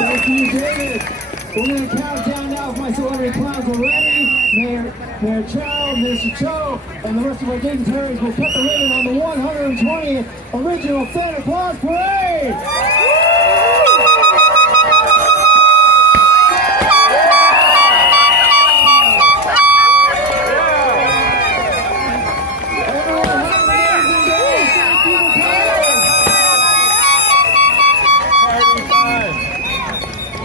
Thank you, David. We're going to count down now if my celebrity clowns are ready. Mayor Chow, Mr. Cho, and the rest of our dignitaries will cut the ribbon on the 120th original Santa Claus Parade.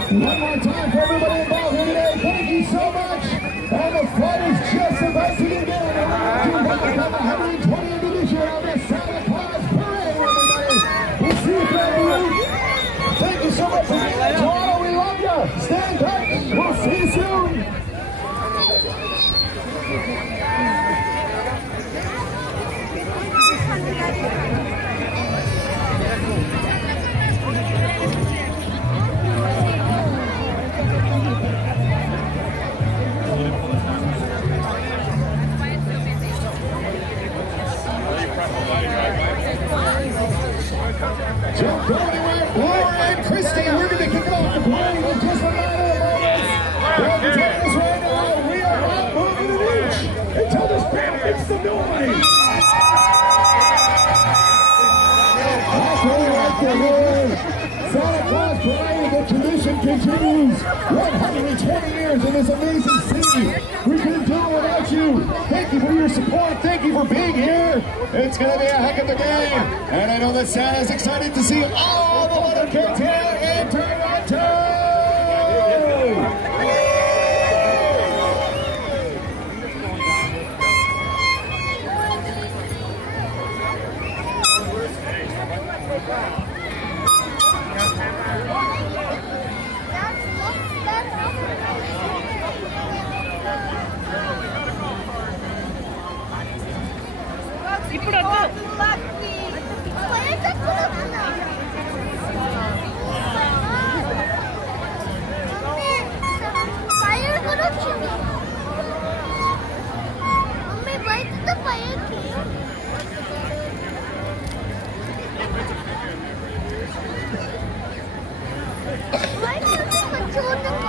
One more time for everybody involved here today. Thank you so much. And the flight is just about to begin. Welcome the 120th edition of the Santa Claus Parade, everybody. We'll see you throughout the week. Thank you so much for being here. Toronto, we love you. Stay in touch. We'll see you soon. Don't go anywhere. Laura and Christy, we're going to kick off the party in just a matter of moments. Well, the time is right now. We are not moving an inch until this band makes some noise. That's what we like to hear. Santa Claus Parade, the tradition continues. 120 years in this amazing city. We couldn't do it without you. Thank you for your support. Thank you for being here. It's going to be a heck of a day. And I know that Santa's excited to see all the little kids here in Toronto. Why